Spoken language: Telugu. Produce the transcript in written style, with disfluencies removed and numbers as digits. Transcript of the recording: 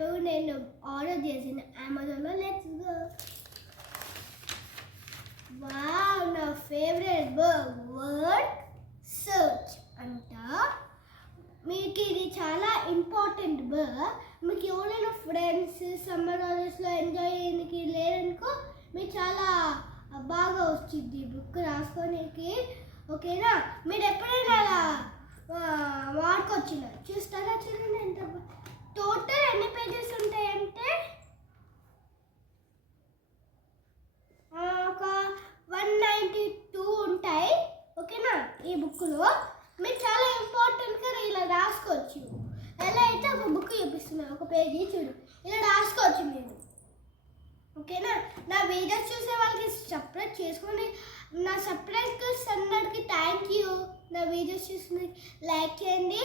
ఇప్పుడు నేను ఆర్డర్ చేసిన అమెజాన్లో. Let's go. వావ్, నా ఫేవరెట్ వర్డ్ సర్చ్ అంట. మీకు ఇది చాలా ఇంపార్టెంట్ మీకు ఎవరైనా ఫ్రెండ్స్ సమ్మర్ హాలిడేస్లో ఎంజాయ్ చేయడానికి లేరనుకో మీకు చాలా బాగా వచ్చింది బుక్ రాసుకోనికి. ఓకేనా, మీరు ఎప్పుడైనా అలా వాడుకోవచ్చు. చూస్తారా, చూడండి ఎంత టోటల్ ఎన్ని పేజెస్ ఉంటాయంటే ఒక 192 ఉంటాయి. ఓకేనా, ఈ బుక్లో మీరు చాలా ఇంపార్టెంట్గా ఇలా రాసుకోవచ్చు. ఎలా అయితే ఒక బుక్ చూపిస్తున్నాను, ఒక పేజీ చూడు, ఇలా రాసుకోవచ్చు మీరు. ఓకేనా, నా వీడియోస్ చూసే వాళ్ళకి సబ్స్క్రైబ్ చేసుకోండి. నా సబ్స్క్రైబర్స్ అందరికి థ్యాంక్ యూ. నా వీడియోస్ చూసి లైక్ చేయండి,